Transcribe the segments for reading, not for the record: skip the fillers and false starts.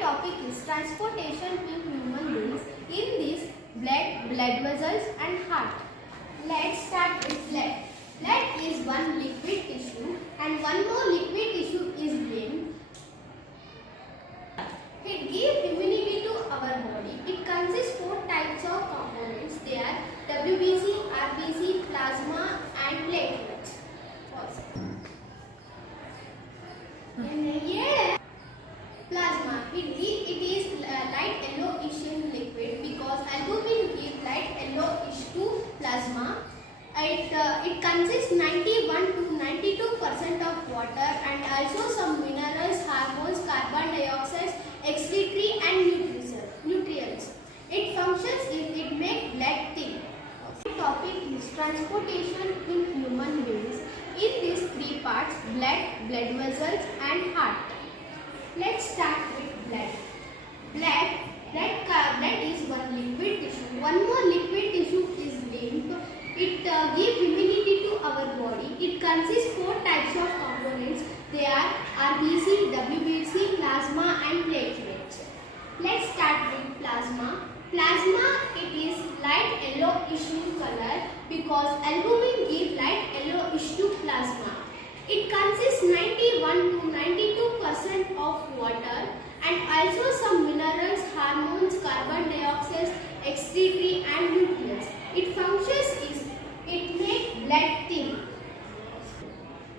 topic is transportation in human beings. In this, blood vessels and heart. Let's start with blood. Blood is one liquid tissue and one more liquid tissue is lymph. It gives immunity to our body. It consists four types of components. They are WBC, RBC, plasma and platelets. Plasma. It is light yellowish in liquid because albumin gives light yellowish to plasma. It consists 91 to 92% of water and also some minerals, hormones, carbon dioxide, excretory and nutrients. It functions if it makes blood thin. The topic is transportation in human beings. In these three parts, blood vessels and heart. Let's start with blood. Blood is one liquid tissue. One more liquid tissue is lymph. It gives immunity to our body. It consists four types of components. They are RBC, WBC, plasma and platelets. Let's start with plasma. Plasma, it is light yellowish in color because albumin gives light yellowish to plasma. It consists 91 to 92% of water and also some minerals, hormones, carbon dioxide, excretory and nutrients. Its functions is it makes blood thin.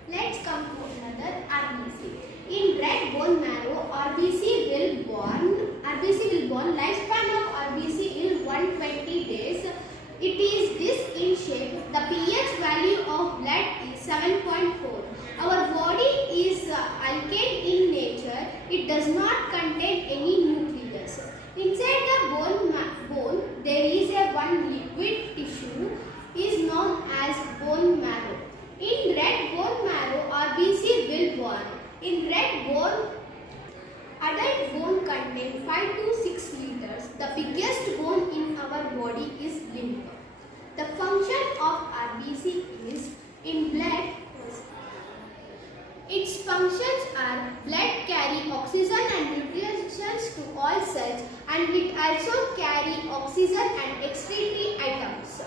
Let's come to another RBC. In red bone marrow, RBC will born. Lifespan of RBC is 120 days. It is this in shape. The pH value of blood is 7.4. Our body is alkaline in nature. It does not contain any nucleus. Inside the bone there is a one liquid tissue is known as bone marrow. In red bone marrow, RBC will born. In red bone, adult bone contains 5 to 6 liters. The biggest bone in our body is lymph. The function of RBC is in blood. Its functions are blood carry oxygen and nutrients to all cells and it also carry oxygen and excretory items.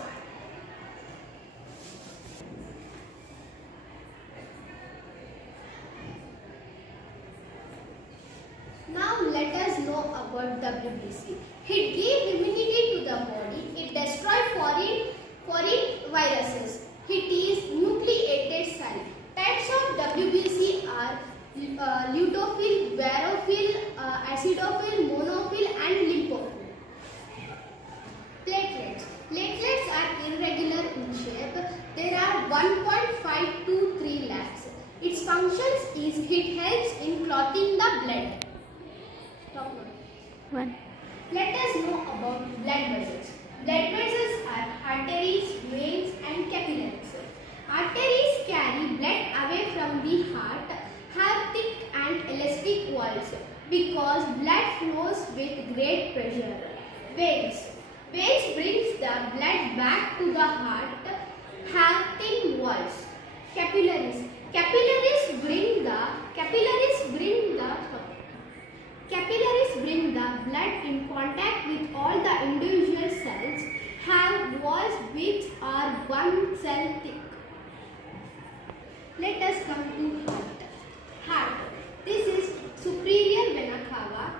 Now let us know about WBC. It gives immunity to the body. It destroys foreign viruses. It is nucleated cell. Types of WBC are neutrophil, barophil, acidophil, monophil and lymphophil. Platelets. Platelets are irregular in shape. There are 1.5 to 3 lakhs. Its functions is it helps in clotting the blood. Let us know about blood vessels. Blood vessels are arteries, veins and capillaries. Arteries carry blood away from the heart, have thick and elastic walls because blood flows with great pressure. Veins brings the blood back to the heart, have thin walls. Capillaries bring the blood in contact with all the individual cells, have walls which are one cell thick. Let us come to heart. Heart. This is superior vena cava.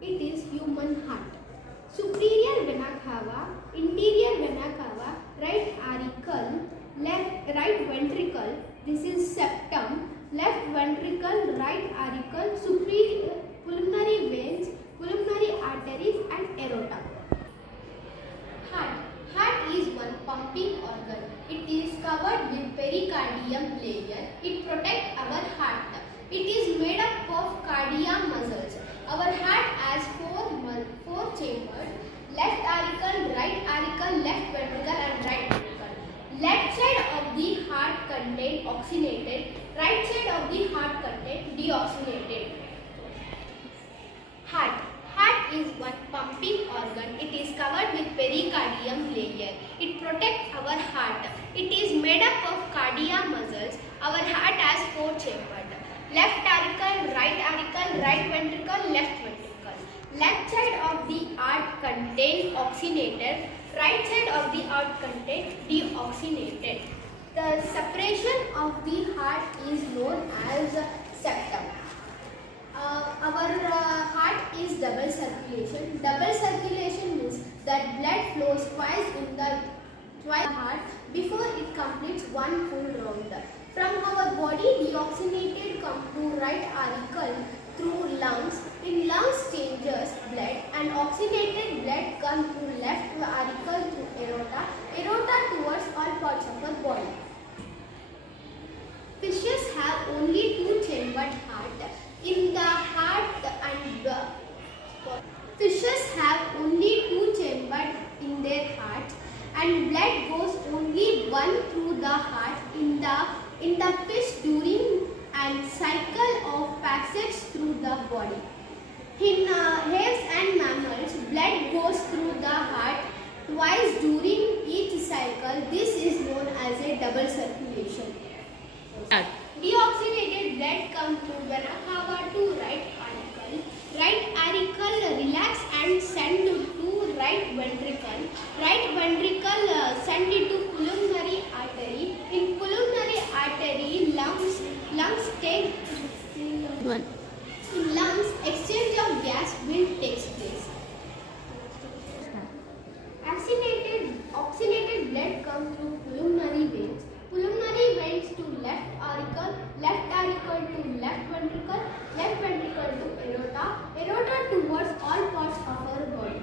It is human heart. Superior vena cava, inferior vena cava, right auricle, right ventricle. This is septum. Left ventricle, right auricle, superior pulmonary veins, pulmonary arteries and aorta. Heart is one pumping organ. It is covered with pericardium layer. It protects our heart. It is made up of cardiac muscles. Our heart has four chambers: left auricle, right auricle, left ventricle and right ventricle. Left side of the heart contains oxygenated, right side of the heart contains deoxygenated. Heart is one pumping organ. It is covered with pericardium layer. It protects our heart. It is made up of cardiac muscles. Our heart has four chambers: left auricle, right auricle, contain oxygenated, right side of the heart contain deoxygenated. The separation of the heart is known as septum. Our heart is double circulation. Double circulation means that blood flows twice in the heart before it completes one full round. From our body, deoxygenated come to right auricle through lungs. In lungs changes blood, and oxygenated blood come to left auricle through aorta. Aorta towards all parts of our body. Fishes have only two-chambered heart. In the heart and fishes have only two-chambered in their hearts, and blood goes only one through the heart in the fish during and cycle of passage through the body. In hares and mammals, blood goes through the heart twice during each cycle. This is known as a double circulation. Deoxygenated blood comes through vena cava to right auricle. Right auricle relax and send to right ventricle. Right ventricle send it to pulmonary artery. In pulmonary artery, lungs take One. in lungs exchange of gas will takes place. Oxygenated blood comes through pulmonary veins. Pulmonary veins to left auricle to left ventricle to aorta towards all parts of our body.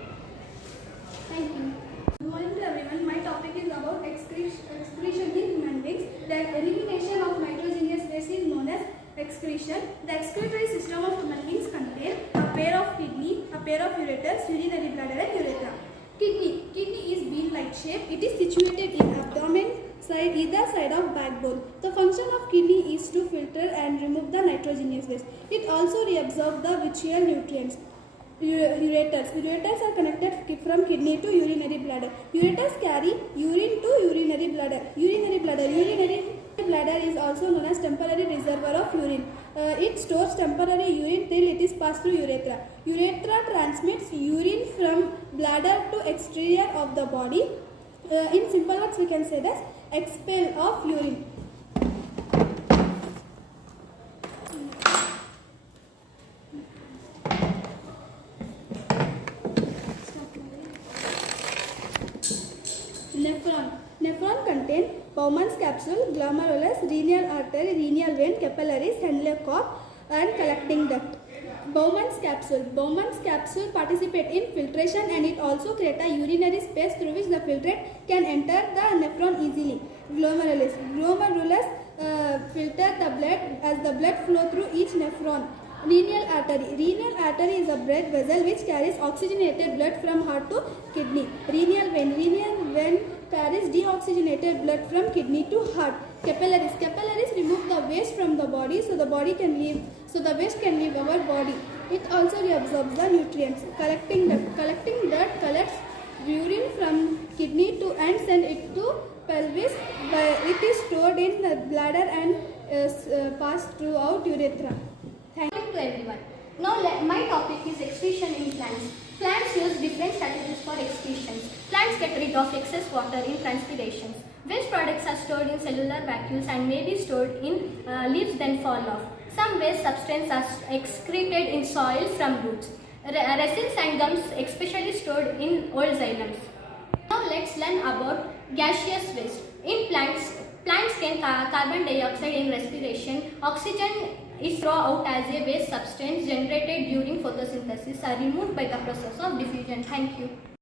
Thank you. Good morning to everyone. My topic is about excretion in human beings. The elimination of nitrogenous waste is known as excretion. The excretory system of human beings contain a pair of kidney, a pair of ureters, urinary bladder and urethra. Kidney is bean-like shape. It is situated in abdomen side, either side of backbone. The function of kidney is to filter and remove the nitrogenous waste. It also reabsorbs the vital nutrients. Ureters are connected from kidney to urinary bladder. Ureters carry urine to urinary bladder. Urinary bladder is also known as temporary reservoir of urine. It stores temporary urine till it is passed through urethra. Urethra transmits urine from bladder to exterior of the body. In simple words, we can say that expel of urine. Nephron contain Bowman's capsule, glomerulus, renal artery, renal vein, capillaries, Henle corp and collecting duct. Bowman's capsule participate in filtration, and it also create a urinary space through which the filtrate can enter the nephron easily. Glomerulus filter the blood as the blood flow through each nephron. Renal artery is a blood vessel which carries oxygenated blood from heart to kidney. Renal vein carries deoxygenated blood from kidney to heart. Capillaries remove the waste from the body so the waste can leave our body. It also reabsorbs the nutrients. Collecting dirt collects urine from kidney to and send it to pelvis. It is stored in the bladder and passed throughout urethra. Thank you to everyone. Now my topic is excretion in plants. Plants use different strategies for excretion. Plants get rid of excess water in transpirations. Waste products are stored in cellular vacuoles and may be stored in leaves then fall off. Some waste substances are excreted in soil from roots. Resins and gums especially stored in old xylems. Now let's learn about gaseous waste. In plants can carbon dioxide in respiration. Oxygen is thrown out as a waste substance generated during photosynthesis are removed by the process of diffusion. Thank you.